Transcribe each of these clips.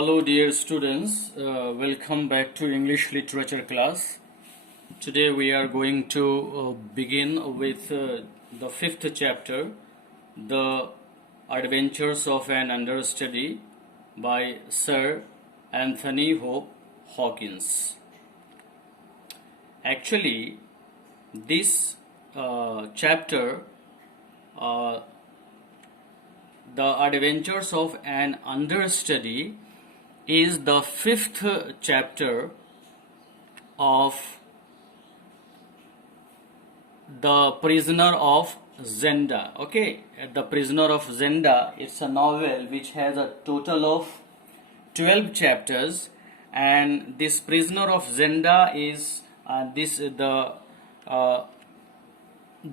Hello dear students, welcome back to English literature class. Today we are going to begin with the fifth chapter, The Adventures of an Understudy by Sir Anthony Hope Hawkins. Actually, this chapter, The Adventures of an Understudy, is the fifth chapter of The Prisoner of Zenda. Okay, The Prisoner of Zenda, it's a novel which has a total of 12 chapters, and this Prisoner of Zenda is The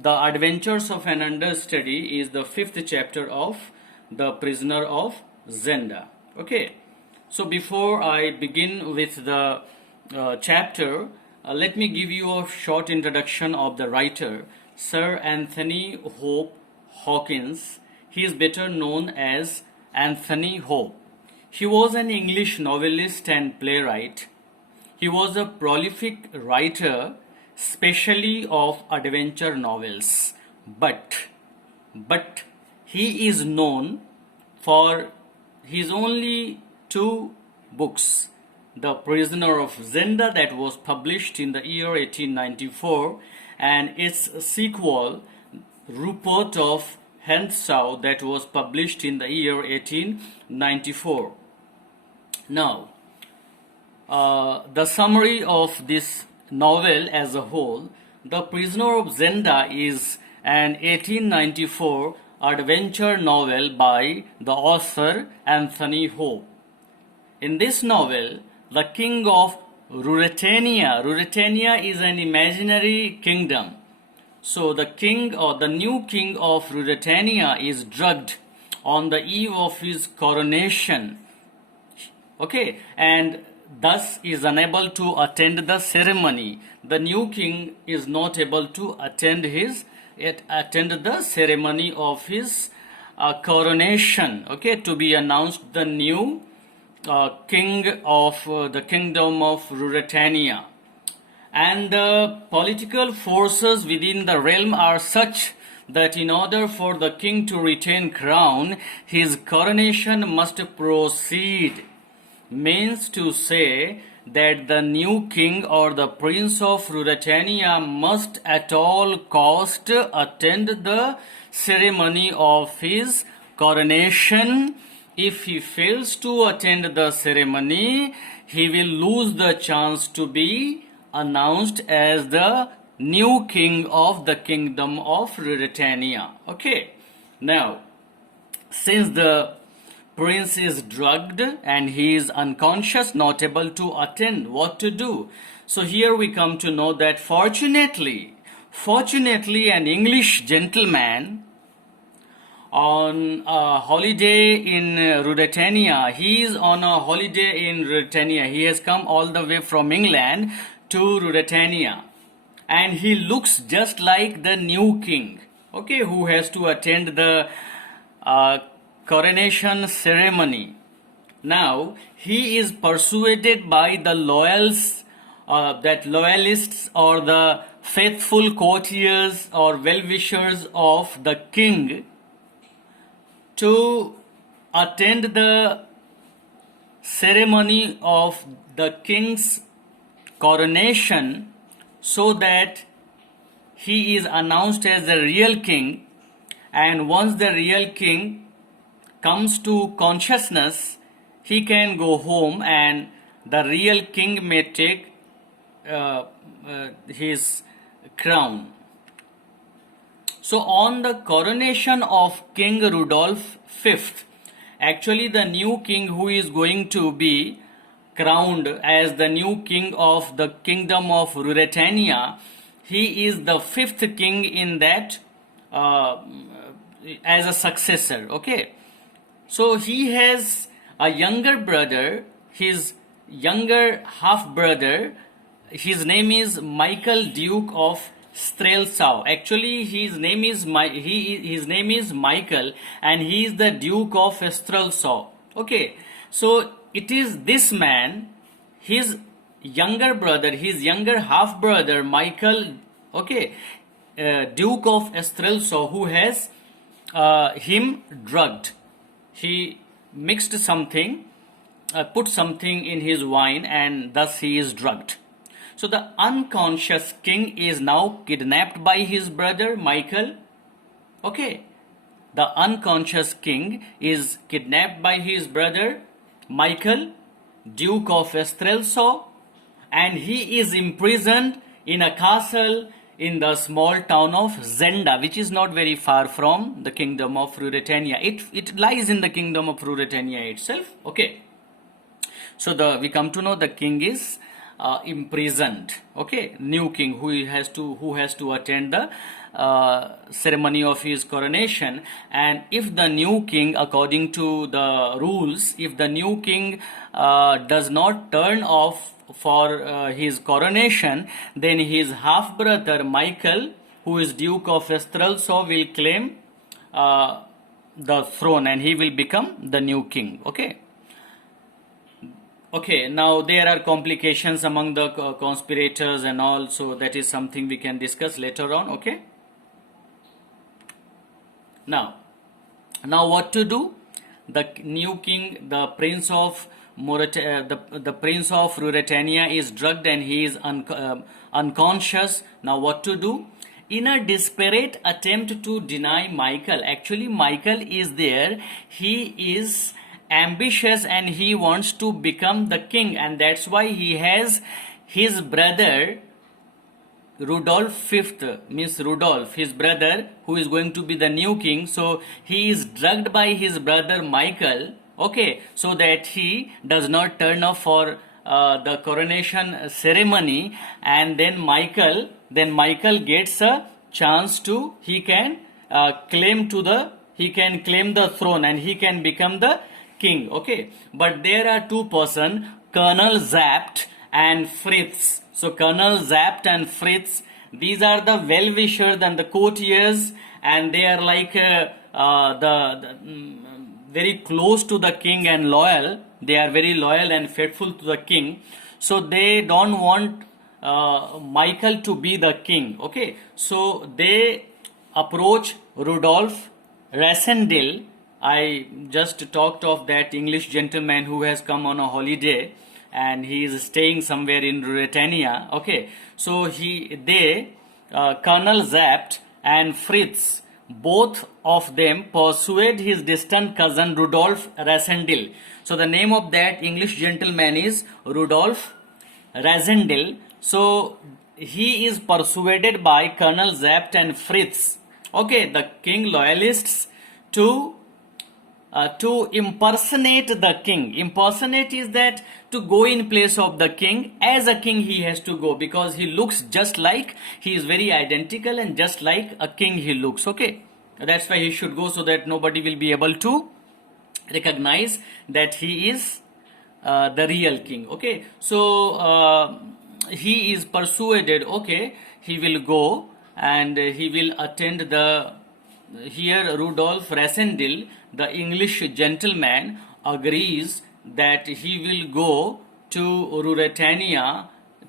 Adventures of an Understudy is the fifth chapter of The Prisoner of Zenda. Okay, so before I begin with the chapter, let me give you a short introduction of the writer, Sir Anthony Hope Hawkins. He is better known as Anthony Hope. He was an English novelist and playwright. He was a prolific writer, especially of adventure novels. But he is known for his only two books, The Prisoner of Zenda, that was published in the year 1894, and its sequel, Rupert of Hentzau, that was published in the year 1894. Now, the summary of this novel as a whole: The Prisoner of Zenda is an 1894 adventure novel by the author Anthony Hope. In this novel, the king of Ruritania is an imaginary kingdom. So the king, or the new king of Ruritania, is drugged on the eve of his coronation. Okay, and thus is unable to attend the ceremony. The new king is not able to attend the ceremony of his coronation. Okay, to be announced the new king of the kingdom of Ruritania. And the political forces within the realm are such that in order for the king to retain crown, his coronation must proceed. Means to say that the new king or the prince of Ruritania must at all cost attend the ceremony of his coronation. If he fails to attend the ceremony, he will lose the chance to be announced as the new king of the kingdom of Ruritania. Okay, now, since the prince is drugged and he is unconscious, not able to attend, what to do? So here we come to know that fortunately an English gentleman on a holiday in Ruritania, he is on a holiday in Ruritania. He has come all the way from England to Ruritania, and he looks just like the new king, okay, who has to attend the coronation ceremony. Now he is persuaded by the loyalists or the faithful courtiers or well-wishers of the king to attend the ceremony of the king's coronation, so that he is announced as the real king, and once the real king comes to consciousness, he can go home and the real king may take his crown. So on the coronation of King Rudolph V, actually the new king who is going to be crowned as the new king of the kingdom of Ruritania, he is the fifth king in that as a successor. Okay, so he has a younger brother, his younger half brother. His name is Michael, Duke of Strelsau. Actually, his name is Michael, and he is the Duke of Strelsau. Okay, so it is this man, his younger brother, his younger half brother Michael, okay, Duke of Estrelso, who has him drugged. He mixed something, put something in his wine, and thus he is drugged. So the unconscious king is now kidnapped by his brother Michael. Okay, the unconscious king is kidnapped by his brother Michael, Duke of Estrelso, and he is imprisoned in a castle in the small town of Zenda, which is not very far from the kingdom of Ruritania. It lies in the kingdom of Ruritania itself. Okay. So we come to know the king is imprisoned. Okay, new king who has to attend the ceremony of his coronation. And if the new king, according to the rules, if the new king does not turn off for his coronation, then his half brother Michael, who is Duke of Estrelso, will claim the throne and he will become the new king. Okay. Okay, now there are complications among the conspirators and all, so that is something we can discuss later on. Okay. Now what to do? The new king, the prince of the prince of Ruritania is drugged and he is unconscious. Now what to do? In a desperate attempt to deny Michael, actually Michael is there, he is ambitious and he wants to become the king, and that's why he has his brother Rudolf V, means Rudolf, his brother, who is going to be the new king. So he is drugged by his brother Michael, okay, so that he does not turn up for the coronation ceremony, and then Michael gets a chance to, he can claim the throne and he can become the king. Okay, but there are two persons, Colonel Zapt and Fritz. So Colonel Zapt and Fritz, these are the well-wishers and the courtiers, and they are like very close to the king and loyal. They are very loyal and faithful to the king. So they don't want Michael to be the king. Okay, so they approach Rudolf Rassendyll. I just talked of that English gentleman who has come on a holiday and he is staying somewhere in Ruritania. Okay, so Colonel Zapt and Fritz, both of them persuade his distant cousin Rudolf Rassendyll. So the name of that English gentleman is Rudolf Rassendyll. So he is persuaded by Colonel Zapt and Fritz, okay, the king loyalists, to impersonate the king. Impersonate is that to go in place of the king. As a king he has to go because he looks just like, he is very identical and just like a king he looks. Okay, that's why he should go, so that nobody will be able to recognize that he is the real king. Okay, so he is persuaded, okay, he will go and he will attend the, here Rudolf Rassendyll, the English gentleman, agrees that he will go to Ruritania,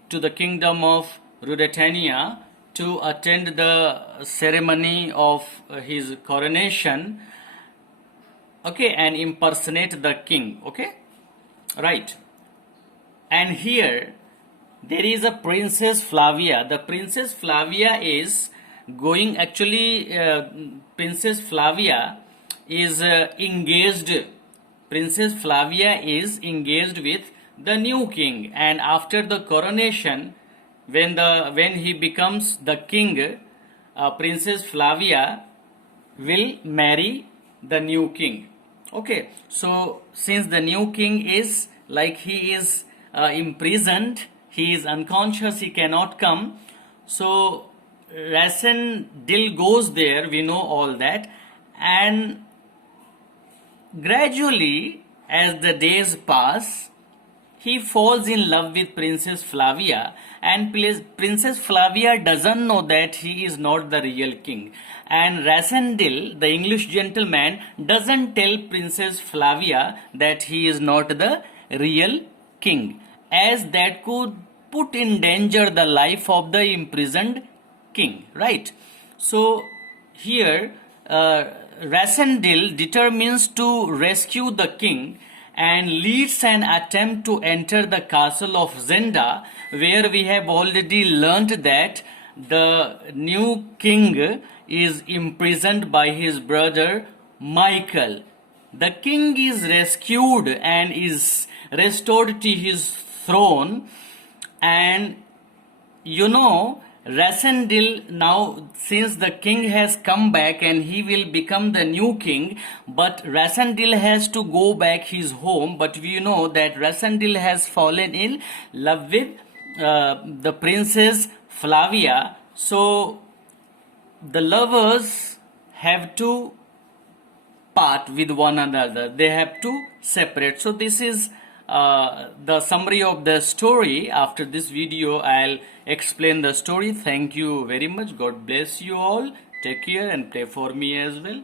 to the kingdom of Ruritania, to attend the ceremony of his coronation, okay, and impersonate the king. Okay, right. And here there is a Princess Flavia. The Princess Flavia is going, actually Princess Flavia is engaged. Princess Flavia is engaged with the new king, and after the coronation, when he becomes the king, Princess Flavia will marry the new king. Okay, so since the new king is like, he is imprisoned, he is unconscious, he cannot come, so Rassendyll goes there, we know all that, and gradually as the days pass, he falls in love with Princess Flavia, and Princess Flavia doesn't know that he is not the real king, and Rassendyll, the English gentleman, doesn't tell Princess Flavia that he is not the real king, as that could put in danger the life of the imprisoned king, right? So here Rasandil determines to rescue the king and leads an attempt to enter the castle of Zenda, where we have already learnt that the new king is imprisoned by his brother Michael. The king is rescued and is restored to his throne, and you know, Rasandil now, since the king has come back and he will become the new king, but Rasandil has to go back his home. But we know that Rasandil has fallen in love with the princess Flavia. So the lovers have to part with one another, they have to separate. So this is the summary of the story. After this video I'll explain the story. Thank you very much. God bless you all. Take care and pray for me as well.